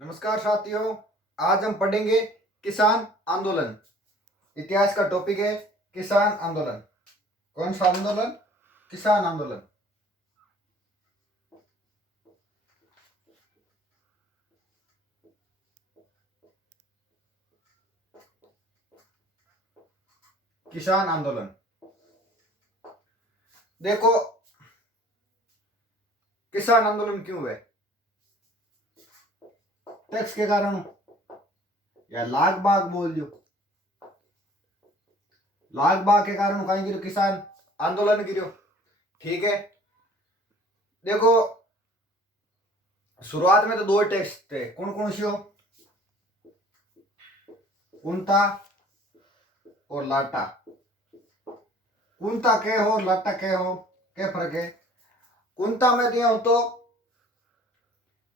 नमस्कार साथियों, आज हम पढ़ेंगे किसान आंदोलन। इतिहास का टॉपिक है किसान आंदोलन। कौन सा आंदोलन? किसान आंदोलन। किसान आंदोलन देखो, किसान आंदोलन क्यों हुए? टैक्स के कारण या लाग बाग बोल दो। लाग बाग के कारण कहीं गिरो किसान आंदोलन गिरो। ठीक है, देखो शुरुआत में तो दो टैक्स थे। कौन कौन से हो? कुंता और लाटा। कुंता के हो, लाटा के हो, क्या फर्क है? कुंता में दिया हो तो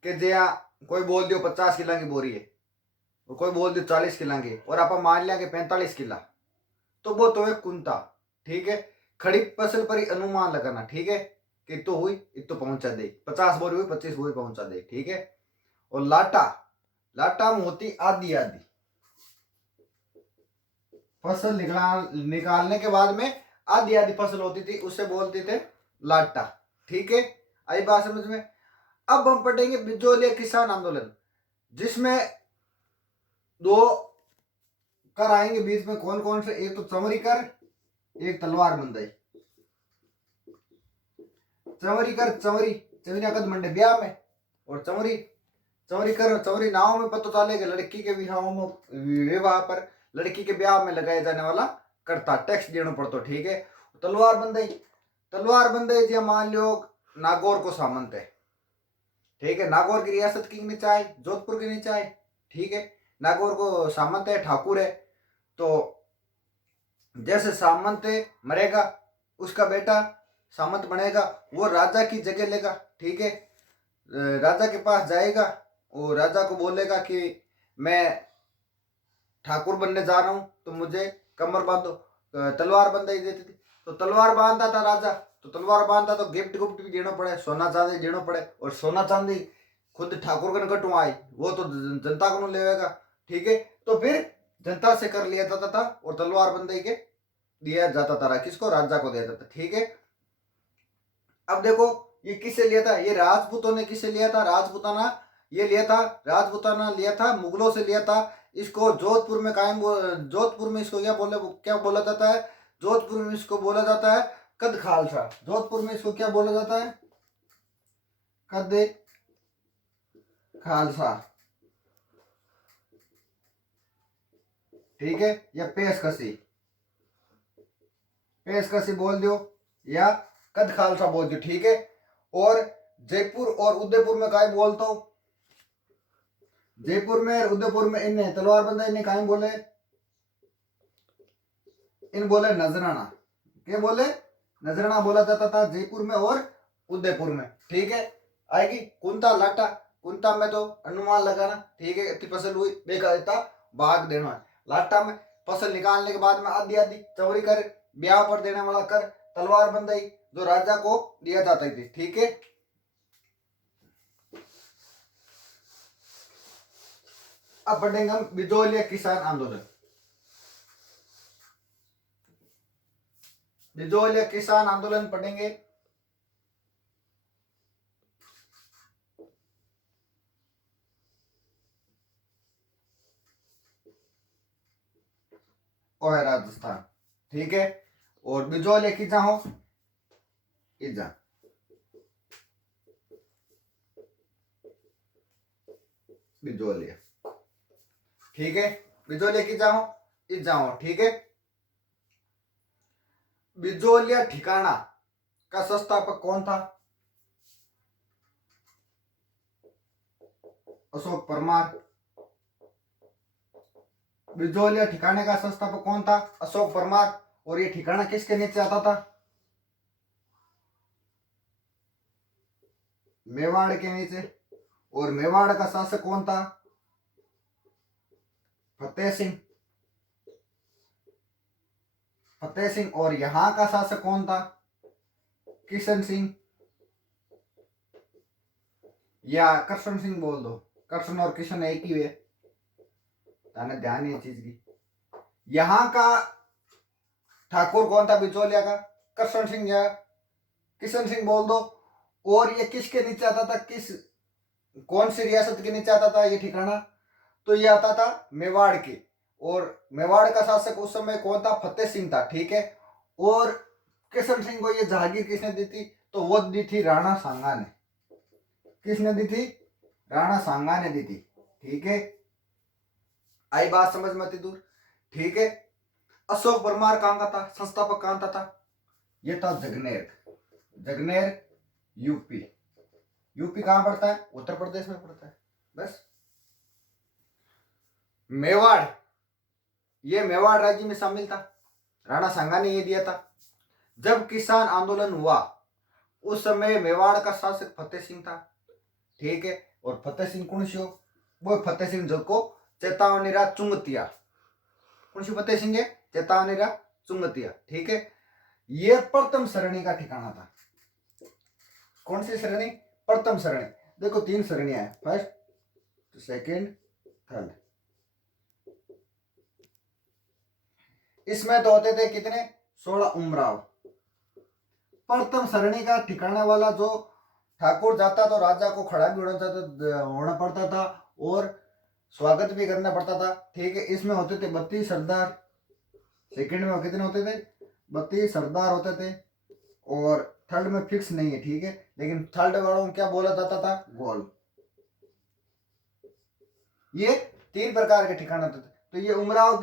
कि जया कोई बोल दियो 50 किला की बोरी है और कोई बोल दियो 40 किला की, और आप मान लिया कि 45 किला, तो वो तो है कुंता। ठीक है, खड़ी फसल पर ही अनुमान लगाना। ठीक है, कि तो हुई इतो पहुंचा दे, 50 बोरी हुई 25 बोरी पहुंचा दे। ठीक है, और लाटा, लाटा में होती आधी आधी फसल निकालने के बाद में आधी आधी फसल होती थी, उससे बोलते थे लाटा। ठीक है, आई बात समझ में? अब हम पढ़ेंगे बिजोलिया किसान आंदोलन, जिसमें दो कर आएंगे बीच में। कौन कौन से? एक तो चमरी कर, एक तलवार बंदाई। चमरी कर, चमरी चमरी कद मंडे ब्याह में, और चमरी चमरी कर चमरी नाव में पता चलेगा लड़की के विवाह पर, लड़की के ब्याह में लगाया जाने वाला करता, टैक्स देना पड़ता। ठीक है, तलवार बंदाई, तलवार बंदाई जी मान लो नागौर को सामंत है। ठीक है, नागौर की रियासत की नीचे आए, जोधपुर के नीचे आए। ठीक है, नागौर को सामंत है, ठाकुर है। तो जैसे सामंत मरेगा, उसका बेटा सामंत बनेगा, वो राजा की जगह लेगा। ठीक है, राजा के पास जाएगा और राजा को बोलेगा कि मैं ठाकुर बनने जा रहा हूं, तो मुझे कमर बांधो। तलवार बंधाई देती थी, तो तलवार बांधता था राजा। तो तलवार बांधता तो गिफ्ट गुफ्ट भी देना पड़े, सोना चांदी देना पड़े, और सोना चांदी खुद ठाकुर के निकट आई, वो तो जनता को लेगा। ठीक है, तो फिर जनता से कर लिया जाता था और तलवार बंधाई के दिया जाता था। किसको? राजा को दिया जाता। ठीक है, अब देखो ये किससे लिया था? ये राजपूतों ने किससे लिया था? राजपूताना ये लिया था, राजपूताना लिया था, मुगलों से लिया था। इसको जोधपुर में कायम, जोधपुर में इसको क्या बोला जाता है? जोधपुर में इसको बोला जाता है कद खालसा। जोधपुर में इसको क्या बोला जाता है? कद खालसा। ठीक है, या पेशकशी, पेशकशी बोल दो या कद खालसा बोल दो। ठीक है, और जयपुर और उदयपुर में काय बोलता हूं? जयपुर में और उदयपुर में इन्हें तलवार बंदा इन्हें काय बोले? इन बोले नजराना। क्या बोले? नजराना बोला जाता था जयपुर में और उदयपुर में। ठीक है, आएगी कुंता लाटा। कुंता में तो अनुमान लगाना। ठीक है, इतनी फसल हुई, देखा इतना भाग देना है। लाटा में फसल निकालने के बाद में आधी आधी चौरी कर, ब्याह पर देने वाला कर, तलवार बंदाई जो राजा को दिया जाता थी। ठीक है, अब पढ़ेंगे हम बिजोलिया किसान आंदोलन। बिजोलिया किसान आंदोलन पढ़ेंगे। और है राजस्थान। ठीक है, और बिजोलिया की हो इजा। बिजोलिया। ठीक है, बिजोलिया की जाओ इजाओ। ठीक है, बिजोलिया ठिकाना का संस्थापक कौन था? अशोक परमार। बिजोलिया ठिकाने का संस्थापक कौन था? अशोक परमार। और ये ठिकाना किसके नीचे आता था? मेवाड़ के नीचे। और मेवाड़ का शासक कौन था? फतेह सिंह। फतेह सिंह। और यहां का शासक कौन था? किशन सिंह, या करशन सिंह बोल दो, कृष्ण और किशन एक ही हुए, ध्यान ये चीज की। यहाँ का ठाकुर कौन था बिचौलिया का? कृष्ण सिंह या किशन सिंह बोल दो। और ये किसके नीचे आता था, किस कौन सी रियासत के नीचे आता था ये ठिकाना? तो ये आता था मेवाड़ के। और मेवाड़ का शासक उस समय कौन था? फतेह सिंह था, ठीक है। और किशन सिंह को ये जहागीर किसने दी थी? तो वो दी थी राणा सांगा ने। किसने दी थी? राणा सांगा ने दी थी, ठीक है। आई बात समझ में आती दूर, ठीक है। अशोक परमार कहां का था? संस्थापक कहां था? ये था जगनेर। जगनेर यूपी। यूपी कहां पड़ता है? उत्तर प्रदेश में पड़ता है। बस। मेवाड़, ये मेवाड़ राज्य में शामिल था। राणा सांगा ने ये दिया था। जब किसान आंदोलन हुआ उस समय मेवाड़ का शासक फतेह सिंह था, ठीक है। और फतेह सिंह कौन सी हो? वो फतेह सिंह जो को चेतावनीरा चुंगतिया। कौन सी फतेह सिंह है? चेतावनीरा चुंगतिया, ठीक है। ये प्रथम सरणी का ठिकाना था। कौन सी सरणी? प्रथम सरणी। देखो 3 सरणियां है, फर्स्ट, सेकंड, थर्ड। इसमें तो होते थे कितने? 16 उमराव। प्रथम सरणी का ठिकाने वाला जो ठाकुर जाता तो राजा को खड़ा भी होना पड़ता था और स्वागत भी करना पड़ता था, ठीक है। इसमें होते थे 32 सरदार। सेकंड में कितने होते थे? 32 सरदार होते थे। और थर्ड में फिक्स नहीं है, ठीक है। लेकिन थर्ड वालों को क्या बोला जाता था? गोल। ये 3 प्रकार के ठिकाना होते थे। तो ये उमराव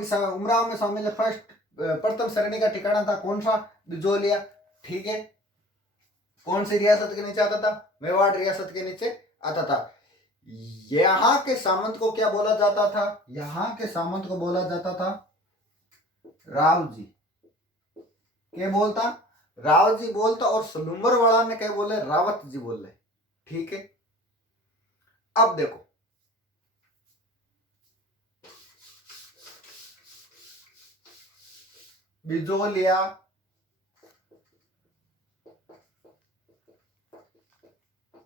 में शामिल है। फर्स्ट प्रथम श्रेणी का ठिकाना था कौन सा? बिजोलिया, ठीक है। कौन सी रियासत के नीचे आता था? मेवाड़ रियासत के नीचे आता था। यहाँ के सामंत को क्या बोला जाता था? यहाँ के सामंत को बोला जाता था राव जी। क्या बोलता? राव जी बोलता। और सलूम्बर वाला ने क्या बोले? रावत जी बोल रहे, ठीक है। अब देखो बिजोलिया,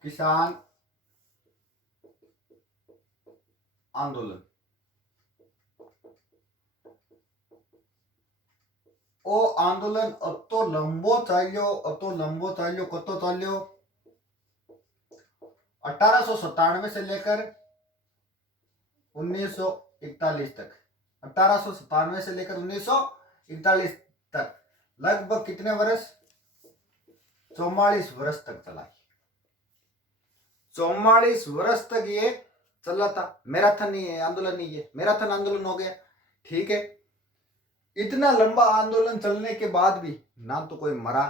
किसान आंदोलन, ओ आंदोलन अतो लंबो चाल्यो कतो चाल्यो 1897 से लेकर 1941 तक। 1897 से लेकर 1941 तक लगभग कितने वर्ष? 44 वर्ष तक चला। 44 वर्ष तक ये चला था। मैराथन नहीं है आंदोलन, नहीं है मैराथन आंदोलन हो गया, ठीक है। इतना लंबा आंदोलन चलने के बाद भी ना तो कोई मरा,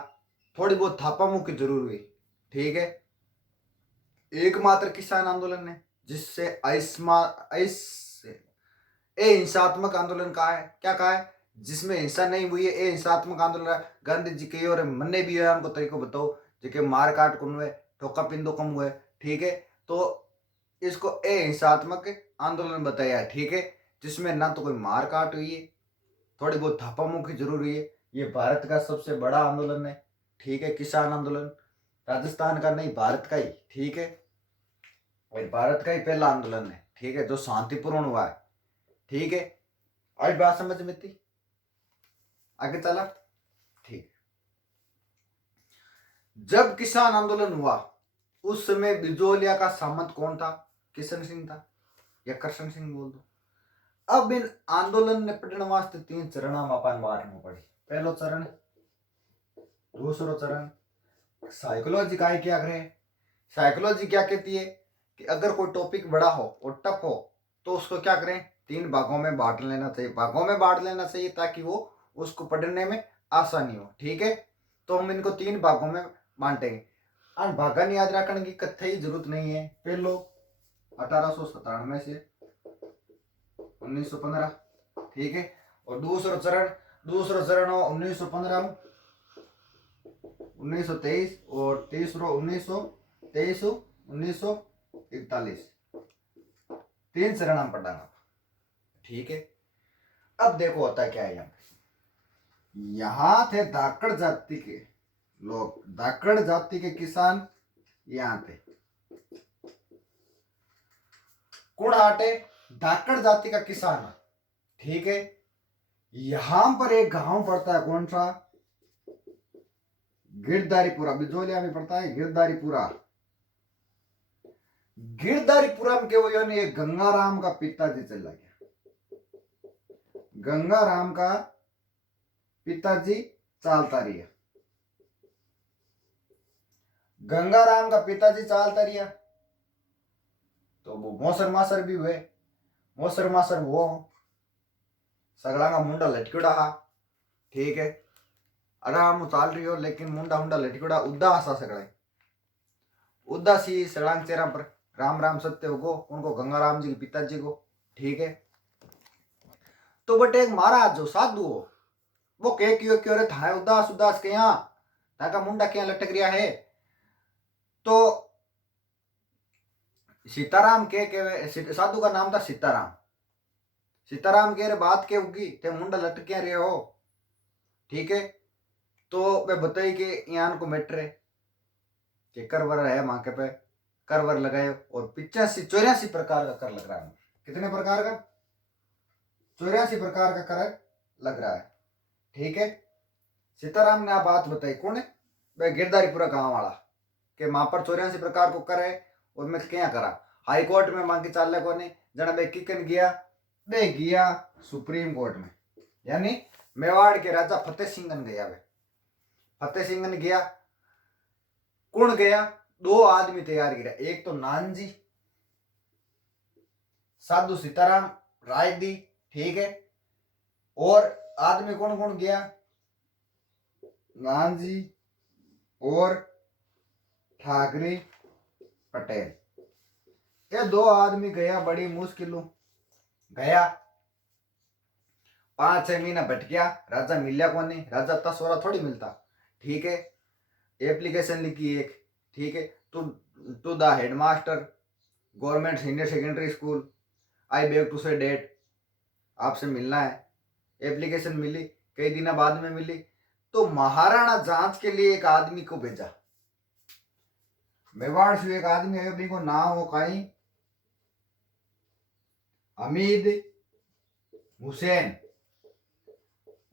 थोड़ी बहुत थापामुक्की जरूर हुई, ठीक है। एकमात्र किसान आंदोलन है जिससे हिंसात्मक आंदोलन कहा है। क्या कहा है? जिसमें हिंसा नहीं हुई है, हिंसात्मक आंदोलन। गांधी जी के और मन्ने भी है, हमको तरीको बताओ जो मार काट कम हुए, ठोका पिंदो कम हुए, ठीक है। तो इसको हिंसात्मक आंदोलन बताया है, ठीक है। जिसमें ना तो कोई मार काट हुई है, थोड़ी बहुत थापामुक्की जरूर हुई है। ये भारत का सबसे बड़ा आंदोलन है, ठीक है। किसान आंदोलन राजस्थान का नहीं, भारत का ही, ठीक है। और भारत का ही पहला आंदोलन है, ठीक है, जो शांतिपूर्ण हुआ है, ठीक है। आज बात समझ में थी? आगे चला, ठीक। जब किसान आंदोलन हुआ उस समय बिजोलिया का सामंत कौन था? किशन सिंह था या कृष्ण सिंह बोल दो। अब इन आंदोलन ने पटने वास्ते 3 चरण में अपन बांटना पड़ी। पहलो चरण, दूसरो चरण। साइकोलॉजी का क्या करे? साइकोलॉजी क्या कहती है कि अगर कोई टॉपिक बड़ा हो और टफ हो तो उसको क्या करें? 3 भागों में बांट लेना चाहिए, ताकि वो उसको पढ़ने में आसानी हो, ठीक है। तो हम इनको 3 भागों में बांटेंगे। भागन याद रखने की कथई जरूरत नहीं है। पहलो 1897 से 1915, ठीक है। और दूसरा चरण हो 1915 1923 और तीसरो 1923 1941। 3 चरण हम पढ़ाना, ठीक है। अब देखो होता क्या है। यहाँ थे धाकड़ जाति के लोग, धाकड़ जाति के किसान यहाँ थे। कौन हाटे? धाकड़ जाति का किसान। ठीक है, यहां पर एक गांव पड़ता है, कौन सा? गिरधारीपुरा, बिजोलिया में पड़ता है गिरधारीपुरा। गिरधारीपुरा में क्या हुआ, ये गंगाराम का पिताजी चला गया। गंगाराम का पिताजी चालता रहा। गंगाराम का पिताजी चालता रहा तो वो मौसर मासर भी हुए। मौसर मासर वो सगड़ा का मुंडा लटकड़ा हा। ठीक है, आराम चाल रही हो लेकिन मुंडा मुंडा लटकड़ा उदास सा सगड़ा। उदासी सड़ांग चेहरा पर राम राम सत्य हो उनको, गंगाराम जी के पिताजी को। ठीक है, तो बट एक महाराज जो साधु हो वो कह क्यों रे थाए उदास उदास के यहाँ ताका मुंडा क्या लटक रहा है? तो सीताराम के साधु का नाम था सीताराम। सीताराम कह रहे बात के उगी ते मुंडा लटक क्या रहे हो? ठीक है, तो वे बताई कि यहाँ को मेट रहे कि करवर है माँ के पे, करवर लगाए और 85-84 प्रकार का कर लग रहा है। कितने प्रकार का? 84 प्रकार का कर लग रहा है। ठीक है, सीताराम ने आप बात बताई, कौन है? भाई गिरधारीपुरा गांव वाला के मां पर 84 प्रकार को करे और मैं क्या करा? हाई कोर्ट में मांगी चाल को नहीं जना बे किकन गया, बे गया सुप्रीम कोर्ट में, यानी मेवाड़ के राजा फतेह सिंह गया। वे फतेह सिंह गया, कौन गया? 2 आदमी तैयार किया, एक तो नानजी साधु सीताराम राय दी। ठीक है, और आदमी कौन कौन गया? नानजी और ठाकरे पटेल। ये 2 आदमी गया, बड़ी मुश्किलों गया। 5-6 महीना भटकिया, राजा मिलिया को नहीं। राजा तस्वरा थोड़ी मिलता। ठीक है, एप्लीकेशन लिखी एक। ठीक है, to the headmaster government senior secondary school, I beg to say that, आपसे मिलना है। एप्लीकेशन मिली, कई दिन बाद में मिली, तो महाराणा जांच के लिए एक आदमी को भेजा। मेवाड़ से एक आदमी है, को नाम हो कहीं हमीद हुसैन।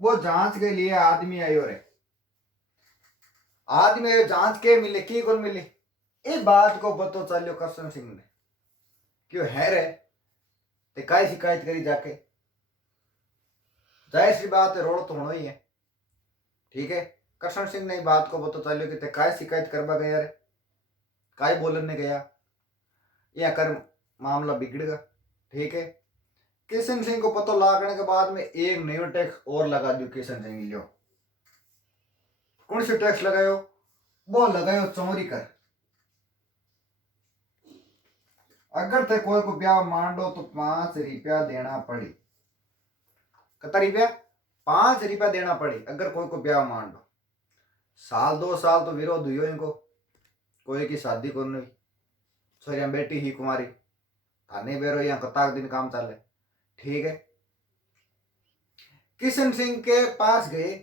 वो जांच के लिए आदमी आयो रे। आदमी आयो जांच के मिले की कौन मिले? ये बात को पतो चलियो करशन सिंह ने क्यों है रे ते काई शिकायत करी जाके। जाहिर सी बात है, रोड तो होना ही है। ठीक है, करशन सिंह ने बात को पतो चलियो कि ते काय शिकायत करवा गया रे, काय बोलने गया, या कर मामला बिगड़ेगा। ठीक है, किशन सिंह को पता लागने के बाद में एक नया टैक्स और लगा दियो किशन सिंह लियो। कौन सी टैक्स लगायो? वो लगायो चोरी कर। अगर ते कोई को ब्याह मांडो तो 5 रुपया देना पड़ी। कितना रुपया? 5 रुपया देना पड़ी अगर कोई को ब्याह मांडो। 1-2 साल तो विरोध हुई इनको, कोई की शादी करनी हुई, छोरिया बेटी ही कुमारी थाने बेरो या कताक दिन काम चले। ठीक है, किशन सिंह के पास गए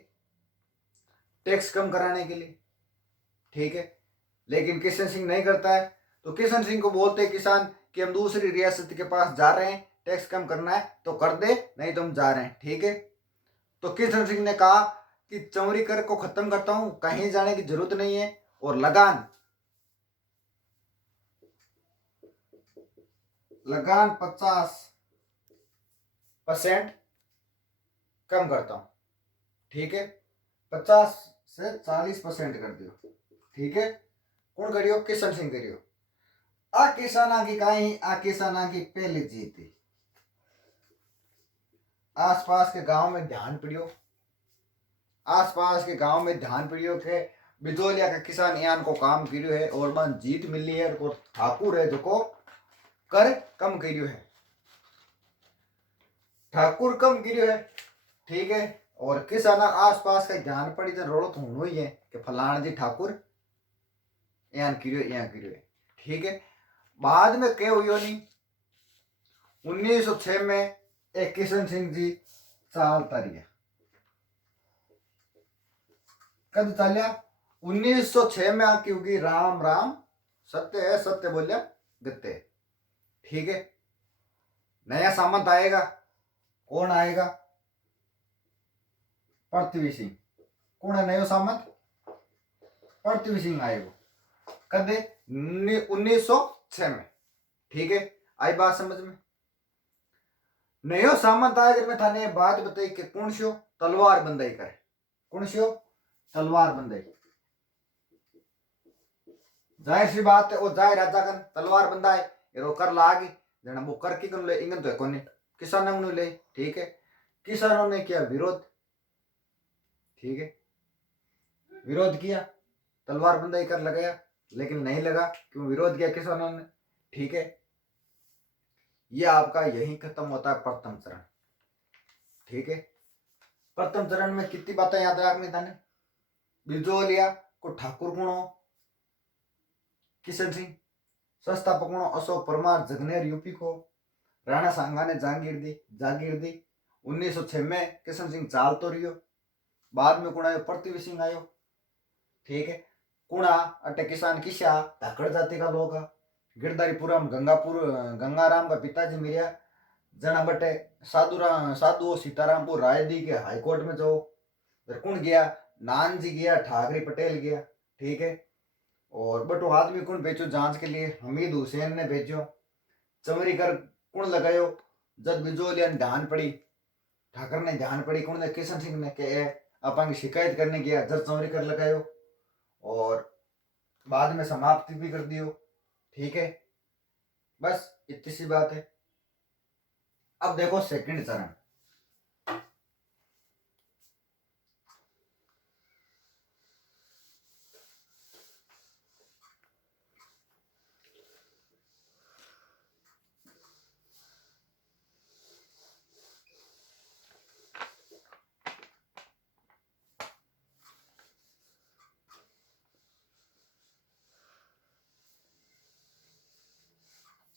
टैक्स कम कराने के लिए। ठीक है, लेकिन किशन सिंह नहीं करता है, तो किशन सिंह को बोलते किसान कि हम दूसरी रियासत के पास जा रहे हैं, टैक्स कम करना है तो कर दे, नहीं तो हम जा रहे हैं। ठीक है, तो किशन सिंह ने कहा कि चौरी कर को खत्म करता हूं, कहीं जाने की जरूरत नहीं है, और लगान 50% कम करता हूं। ठीक है, 50 से 40% कर दियो। ठीक है, कौन करियो? किशन सिंह करियो। आ किसाना की कहीं आ किसाना की पहली जीती। आसपास के गांव में ध्यान पड़ियो, आसपास के गांव में ध्यान पड़ियो के बिजोलिया का किसान यान को काम करियो है और मन जीत मिली है, और ठाकुर है जो को कर कम करियो है, ठाकुर कम करियो है। ठीक है, और किसान आसपास का ध्यान पड़ी तो रोड़ो तो होनो ही है कि फलाना जी ठाकुर यान करियो यहाँ करियो है। ठीक है, बाद में क्या हुई नहीं, 1906 में एक किशन सिंह जी चाल तरिया। कद चालिया? 1906 में आकी होगी राम राम सत्य है, सत्य बोलिया गत्ते। ठीक है, नया सामंत आएगा, कौन आएगा? पृथ्वी सिंह। कौन है नयो सामंत? पृथ्वी सिंह आएगा कदे 1906 में। ठीक है, आई बात समझ में? नयो सामंत आए, मैं थाने बात बताई कि कौन सो तलवार बंदाई करे, कौन सो तलवार बंदाई। जाहिर सी बात है, वो जाए राजा कन तलवार बंदाए रो कर लागी जना वो कर की कन ले इंगन तो कोने किसानों ने ले। ठीक है, किसानों ने किया विरोध। ठीक है, विरोध किया, तलवार बंदाई कर लगाया, लेकिन नहीं लगा, क्यों? विरोध किया किसानों ने। ठीक है, ये आपका यही खत्म होता है प्रथम चरण। ठीक है, प्रथम चरण में कितनी बातें याद रखनी थाने? बिजोलिया को ठाकुर गुणो, किशन सिंह संस्थापक गुणो, अशोक परमार जगनेर यूपी को, राणा सांगा ने जागीर दी 1906 में किशन सिंह चाल तो रियो। बाद में कुणा पृथ्वी सिंह आयो। ठीक है, कुणा अटे किसान किसा धाकड़ जाति का लोग, गिरधारीपुरम गंगाराम का पिताजी मिलिया जना बटे साधु सीतारामपुर रायदी के हाईकोर्ट में जाओ। कौन गया? नानजी गया, ठाकरे पटेल गया। ठीक है, और बटो आदमी कौन भेजो जांच के लिए? हमीद हुसैन ने भेजो। चमरी कर कौन लगायो? जब बिजोलिया ध्यान पड़ी, ठाकर ने ध्यान पड़ी, कौन ने? किशन सिंह ने के अपन की शिकायत करने गया, जब चमरी कर लगायो और बाद में समाप्ति भी कर दियो। ठीक है, बस इतनी सी बात है। अब देखो सेकंड चरण।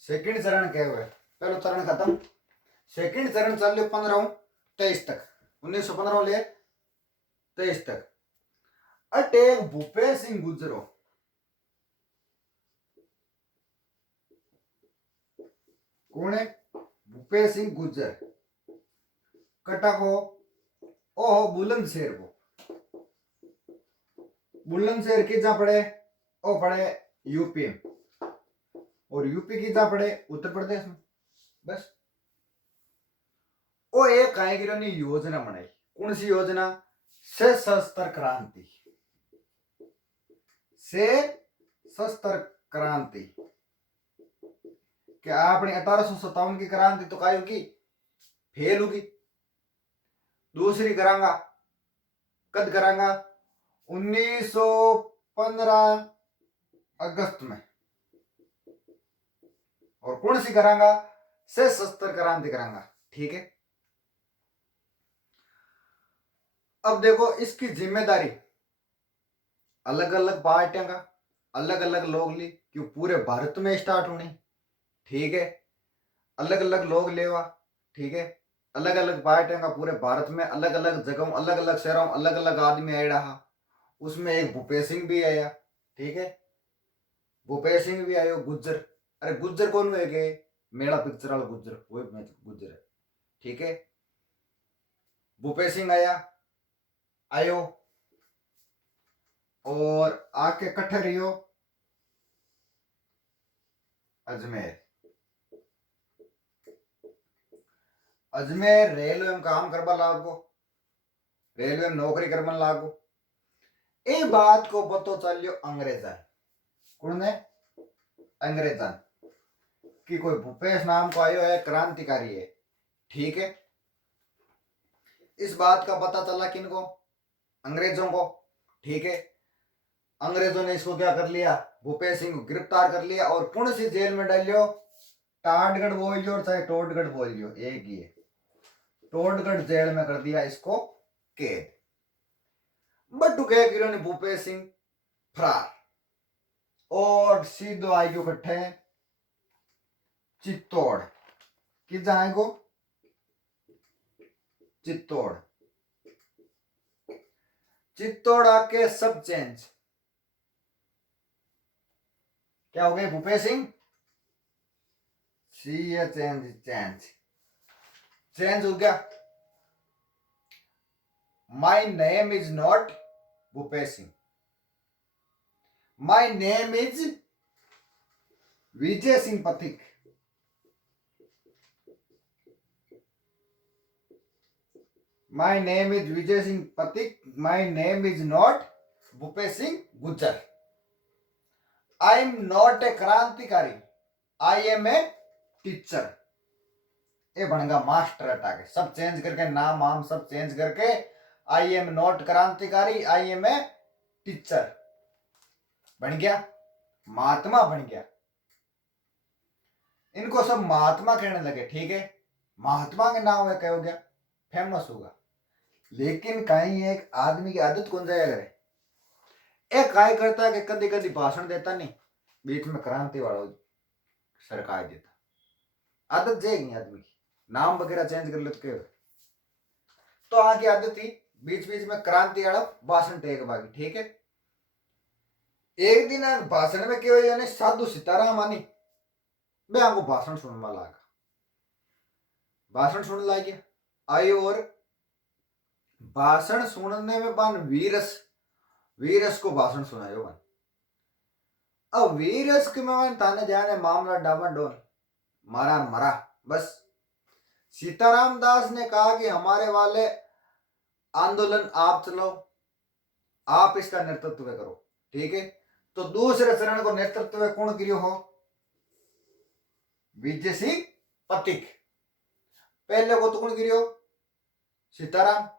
सेकंड चरण क्या हुआ? पहला चरण खत्म, सेकंड चरण चल रहे 15-23 तक, 1915 ले 23 तक। अटेक भूपेश सिंह गुजरो। कौन है? भूपेश सिंह गुजर। कटा को ओहो बुलंदशहर को। बुलंदशहर की जा पड़े? ओ पड़े यूपी में, और यूपी की जा पड़े उत्तर प्रदेश में। बस ओ एक कायगिरो ने योजना बनाई। कौन सी योजना? सशस्त्र क्रांति। सशस्त्र क्रांति क्या आपने 1857 की क्रांति तो काय होगी? फेल होगी। दूसरी करांगा, कद करांगा? 1915 अगस्त में। और कौन सी करांगा? सशस्त्र क्रांति करांगा। ठीक है, अब देखो इसकी जिम्मेदारी अलग अलग पार्टियों का, अलग अलग लोग ली, क्यों? पूरे भारत में स्टार्ट होनी। ठीक है, अलग अलग लोग लेवा। ठीक है, अलग अलग पार्टियों का पूरे भारत में, अलग अलग जगहों, अलग अलग शहरों, अलग अलग आदमी आए रहा। उसमें एक भूपेश सिंह भी आया। ठीक है, भूपेश सिंह भी आयो। गुज्जर, अरे गुज्जर कौन हुए गए? मेरा पिक्चर वाला गुज्जर, वो गुज्जर है। ठीक है, भूपेश सिंह आयो और आके कट्ठे रहियो अजमेर। अजमेर रेलवे में काम करवा लागो, रेलवे में नौकरी करवा लागो। ए बात को पतो चलियो अंग्रेजा। कौन है? अंग्रेजा कि कोई भूपेश नाम को आयो है, क्रांतिकारी है। ठीक है, इस बात का पता चला किनको? अंग्रेजों को। ठीक है, अंग्रेजों ने इसको क्या कर लिया? भूपेश सिंह को गिरफ्तार कर लिया और कौन सी जेल में डालियो? टाटगढ़ बोल लियो और चाहे टोटगढ़ बोल लियो, एक ही है। टोटगढ़ जेल में कर दिया इसको कैद। बट्टू कह गिरो ने भूपेश सिंह फरार और सीधो आई गयो कट्ठे चित्तौड़। कि जाएगो? चित्तौड़। चित्तौड़ आके सब चेंज। क्या हो गए? Bhupesh Singh see change change. Change हो गया। My name is not Bhupesh Singh, my name is Vijay Singh Pathik. My name is Vijay Singh Pathik, my name is not Bhupesh Singh Gujjar. I am not a क्रांतिकारी, आई एम ए टीचर। ये बनेगा मास्टर हटा के, सब चेंज करके नाम वाम सब चेंज करके आई एम नॉट क्रांतिकारी, आई एम ए टीचर बन गया, महात्मा बन गया। इनको सब महात्मा कहने लगे, ठीक है, महात्मा के नाम में क्या हो गया, फेमस होगा। लेकिन कहीं एक आदमी की आदत कौन जाया करे, एक काय करता है कि कभी कभी भाषण देता नहीं, बीच में क्रांति वाला सरकार देता, आदत जाएगी आदमी की, नाम वगैरह चेंज कर लेते। तो आगे आदत थी बीच बीच में क्रांति वाला भाषण टेक बागी, ठीक है। एक दिन भाषण में क्या यानी साधु सीताराम आनी मैं आपको भाषण सुनने लगा, भाषण सुनने लग गया आई, और भाषण सुनने में बन वीरस, वीरस को भाषण सुनायो बन। अब वीरस के में थाने जाने मामला डामाडोल, मारा मरा बस। सीताराम दास ने कहा कि हमारे वाले आंदोलन आप चलाओ, आप इसका नेतृत्व करो, ठीक है। तो दूसरे चरण को नेतृत्व कौन करियो हो, विजय सिंह पथिक। पहले को तो कौन करियो, सीताराम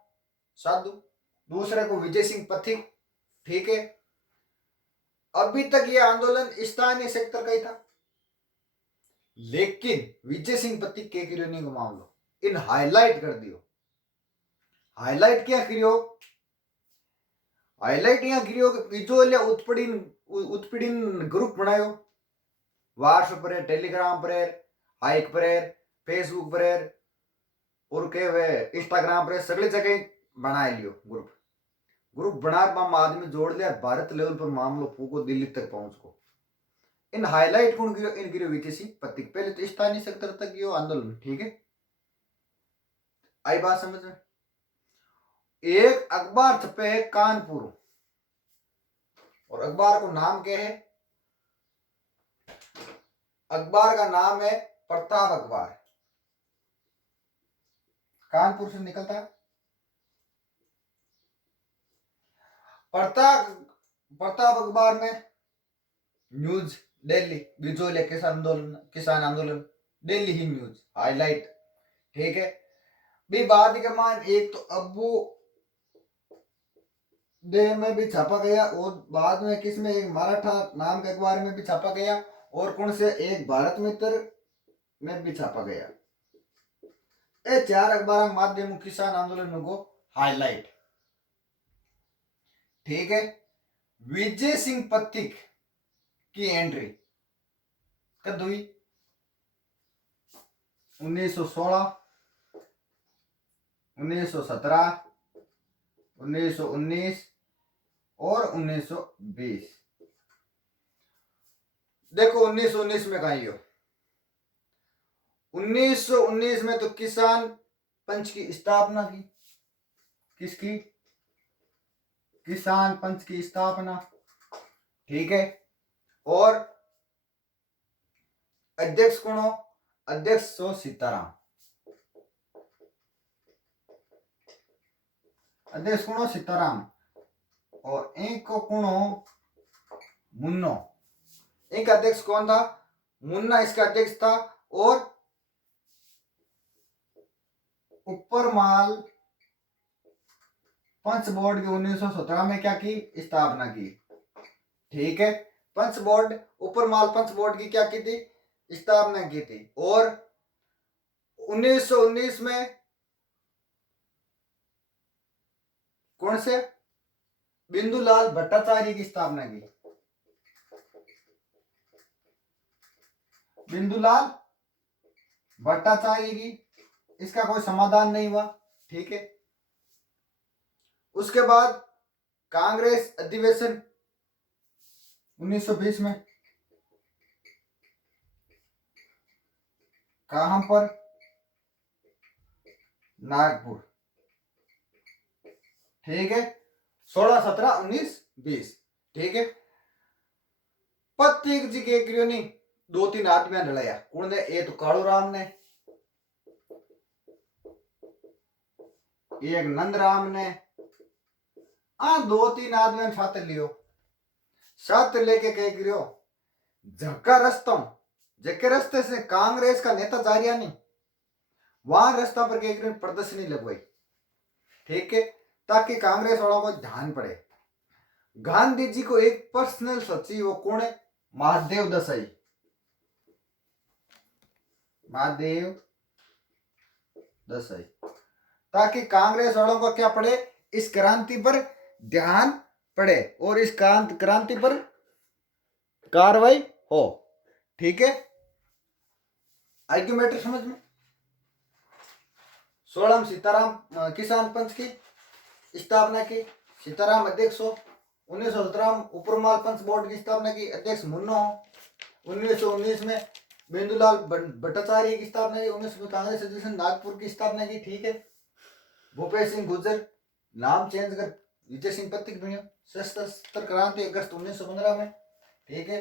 साधु, दूसरे को विजय सिंह पथिक, ठीक है। अभी तक ये आंदोलन स्थानीय सेक्टर का ही था, लेकिन विजय सिंह पथिक के करियो नहीं घुमाओ लो, इन हाईलाइट कर दियो। हाईलाइट क्या करियो, हाईलाइट यहाँ करियो कि जो उत्पीड़न उत्पीड़न ग्रुप बनायो, व्हाट्सएप पर, टेलीग्राम पर, हाइक पर, फेसबुक पर और के वे इंस्टाग्राम पर, सगली जगह बना लियो ग्रुप। ग्रुप बना आदमी जोड़ लिया, भारत लेवल पर मामलो पूको दिल्ली तक पहुंच को। इन हाईलाइट कौन गिरो, इन गिरो विजय सिंह पथिक। पहले तो स्थानीय सेक्टर तक यो आंदोलन, ठीक है, आई बात समझ में। एक अखबार छपे है कानपुर, और अखबार को नाम क्या है, अखबार का नाम है प्रताप अखबार, कानपुर से निकलता है। प्रताप अखबार में न्यूज डेली, बिजोले किसान आंदोलन डेली ही न्यूज हाईलाइट, ठीक है। भी बाद के मान एक तो अब्बू डे में भी छापा गया, और बाद में किसमें एक मराठा नाम के अखबार में भी छापा गया, और कौन से एक भारत मित्र में भी छापा गया। ये चार अखबार के माध्यम किसान आंदोलन को हाईलाइट, ठीक है। विजय सिंह पथिक की एंट्री कब हुई, 1916, 1917, 1919 और 1920। देखो 1919 में कहा, 1919 में तो किसान पंच की स्थापना की, किसकी, किसान पंच की स्थापना, ठीक है। और अध्यक्ष कौन हो, अध्यक्ष सो सीताराम, अध्यक्ष कौन हो सीताराम, और एक को कौन हो मुन्नो। एक अध्यक्ष कौन था, मुन्ना इसका अध्यक्ष था। और ऊपर माल पंच बोर्ड की 1917 में क्या की, स्थापना की, ठीक है। पंच बोर्ड, ऊपर माल पंच बोर्ड की क्या की थी, स्थापना की थी। और 1919 में कौन से, बिंदुलाल भट्टाचार्य की स्थापना की, बिंदुलाल भट्टाचार्य की। इसका कोई समाधान नहीं हुआ, ठीक है। उसके बाद कांग्रेस अधिवेशन 1920 में, कहां पर, नागपुर, ठीक है। 16, 17, 19, 20, ठीक है। प्रत्येक जी के करियो नहीं, 2-3 आदमी लड़ाया कौन ने, ये तो कालू राम ने, एक नंद राम ने, 2-3 आदमी साथ लियो, साथ लेके कह करियो झक्का रस्तम, जके रास्ते से कांग्रेस का नेता जा रहा नहीं, वहां रास्ता पर कह करियो प्रदर्शनी लगवाई, ठीक है, ताकि कांग्रेस वालों को ध्यान पड़े। गांधी जी को एक पर्सनल सचिव वो कौन है, महादेव देसाई, महादेव देसाई, ताकि कांग्रेस वालों को क्या पड़े, इस क्रांति पर ध्यान पड़े और इस क्रांति पर कार्रवाई हो, ठीक है। आर्ग्यूमेंट समझ में। 16 सीताराम किसान पंच की स्थापना की, सीताराम अध्यक्ष हो। 1917 उपरमाल पंच बोर्ड की स्थापना की, अध्यक्ष मुन्नो हो। 1919 में बिंदुलाल भट्टाचार्य की स्थापना की। 19 में कांग्रेस अधिवेशन नागपुर की स्थापना की, ठीक है। भूपेश सिंह गुर्जर नाम चेंज कर विजय सिंह पत्तिक बनियो। सशस्त्र क्रांति अगस्त 1915 में, ठीक है,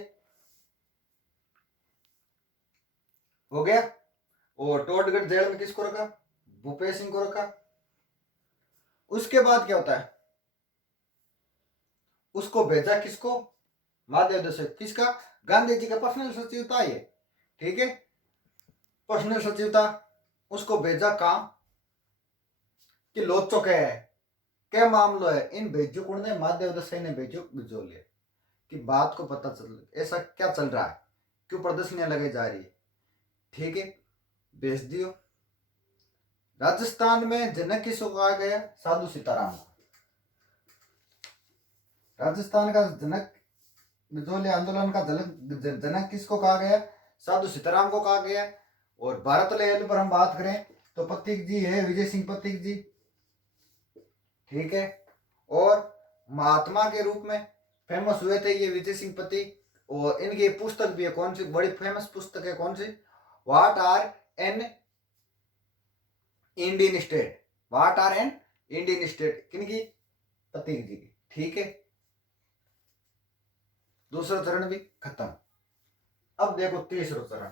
हो गया। और टोडगढ़ जेल में किसको रखा, भूपेश सिंह को रखा। उसके बाद क्या होता है, उसको भेजा किसको, महादेव देसाई, किसका, गांधी जी का पर्सनल सचिव था ये, ठीक है, पर्सनल सचिव था। उसको भेजा कहा कि लोचो क्या है, क्या मामला है, इन भेजो कौन ने, महादेव देसाई ने भेजो बिजोलिया, कि बात को पता चल ऐसा क्या चल रहा है, क्यों प्रदर्शनियां लगाई जा रही है, ठीक है, भेज दियो। राजस्थान में जनक किसको कहा गया, साधु सीताराम को। राजस्थान का जनक, बिजोलिया आंदोलन का जनक किसको कहा गया, साधु सीताराम को कहा गया। और भारत लेवल पर हम बात करें तो पथिक जी है विजय सिंह पथिक जी, ठीक है। और महात्मा के रूप में फेमस हुए थे ये विजय सिंह पथिक। और इनकी पुस्तक भी है, कौन सी बड़ी फेमस पुस्तक है, कौन सी, what are an Indian state, what are an Indian state, किनकी, पथिक जी की, ठीक है। दूसरा चरण भी खत्म। अब देखो तीसरा चरण।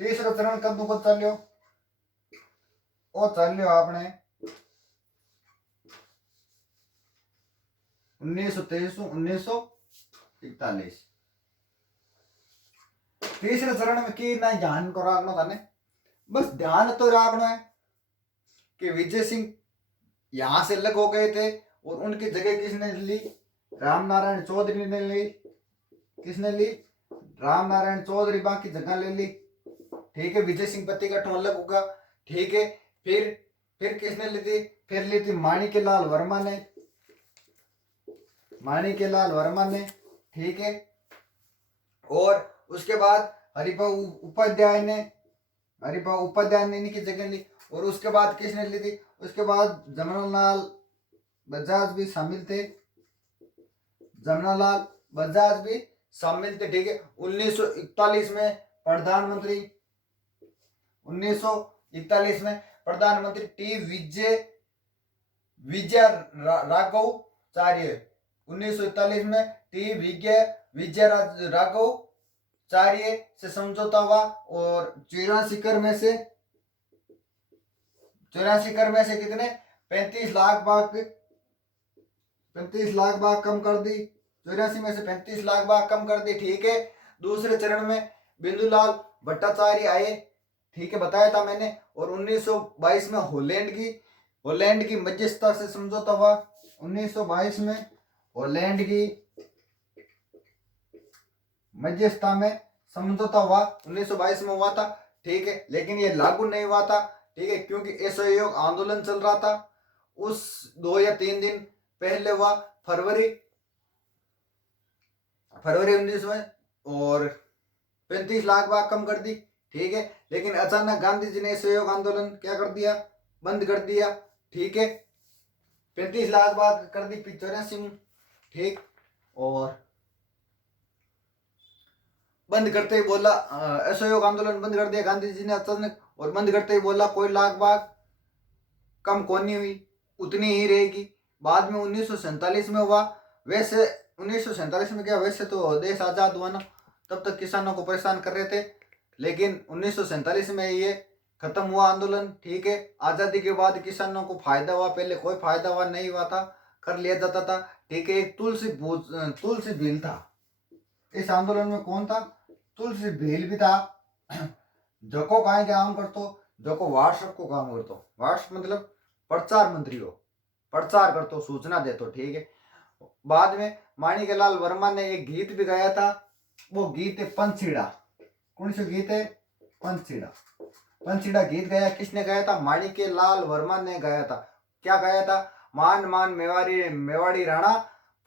तीसरा चरण कब को चलियो, ओ चलियो आपने 1923 1941। तीसरे चरण में की ना ध्यान को रखना था ने, बस ध्यान तो रखना है कि विजय सिंह यहां से अलग हो गए थे और उनकी जगह किसने ली, राम नारायण चौधरी ने ली। किसने ली, राम नारायण चौधरी बाकी जगह ले ली, ठीक है। विजय सिंह पत्ती का अलग होगा, ठीक है। फिर किसने ली थी, फिर ली थी माणिक्यलाल वर्मा ने, माणिक्यलाल वर्मा ने, ठीक है। और उसके बाद हरिभाऊ उपाध्याय ने, हरिभाऊ उपाध्याय ने इनकी जगह ली। और उसके बाद किसने ली थी, उसके बाद जमनालाल बजाज भी शामिल थे, जमनालाल बजाज भी शामिल थे, ठीक है। 1941 में प्रधानमंत्री, 1941 में प्रधानमंत्री टी विजय राघवाचार्य, 1941 में टी विजय राघवाचार्य से समझौता हुआ। और 84 कर में से कितने, 35 लाख बाग कम कर दी, 84 में से 35 लाख बाग कम कर दी, ठीक है। दूसरे चरण में बिंदुलाल भट्टाचार्य आए, ठीक है, बताया था मैंने। और 1922 में हॉलैंड की मध्यस्थता से समझौता हुआ। 1922 में हॉलैंड की मध्यस्थता में समझौता हुआ, 1922 में हुआ था, ठीक है। लेकिन ये लागू नहीं हुआ था, ठीक है, क्योंकि असहयोग आंदोलन चल रहा था। उस 2 या 3 दिन पहले हुआ, फरवरी 19 में, और 35 लाख बाग कम कर दी, ठीक है। लेकिन अचानक गांधी जी ने असहयोग आंदोलन क्या कर दिया, बंद कर दिया, ठीक है। 35 लाख बाग कर दी 84 में, ठीक। और बंद करते ही बोला असहयोग आंदोलन बंद कर दिया गांधी जी ने अचानक, और बंद करते ही बोला कोई लाख बाग कम कौन नहीं हुई, उतनी ही रहेगी। बाद में 1947 में हुआ। वैसे 1947 में क्या, वैसे तो देश आजाद हुआ ना, तब तक किसानों को परेशान कर रहे थे, लेकिन 1947 में ये खत्म हुआ आंदोलन। ठीक है, आजादी के बाद किसानों को फायदा हुआ, पहले कोई फायदा हुआ नहीं हुआ था, कर लिया जाता था। ठीक है, एक तुलसी भील था इस आंदोलन में। कौन था? तुलसी भील भी था। जको काय काम करतो, जको व्हाट्सएप को काम करतो, व्हाट्सएप मतलब प्रचार मंत्री हो, प्रचार करतो, सूचना देतो। ठीक है, बाद में माणिकलाल वर्मा ने एक गीत भी गाया था, वो गीत है पंछीड़ा। कौन सा गीत है? पंछीड़ा। पंछीड़ा गीत गाया, किसने गाया था? माणिकलाल वर्मा ने गाया था। क्या गाया था? मान मान मेवाड़ी मेवाड़ी राणा,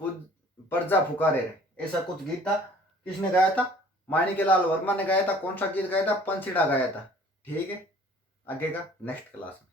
प्रजा पुकारे रे, ऐसा कुछ गीत था। किसने गाया था? माणिकलाल वर्मा ने गाया था। कौन सा गीत गाया था? पंछीड़ा गाया था। ठीक है, आगे का नेक्स्ट क्लास में।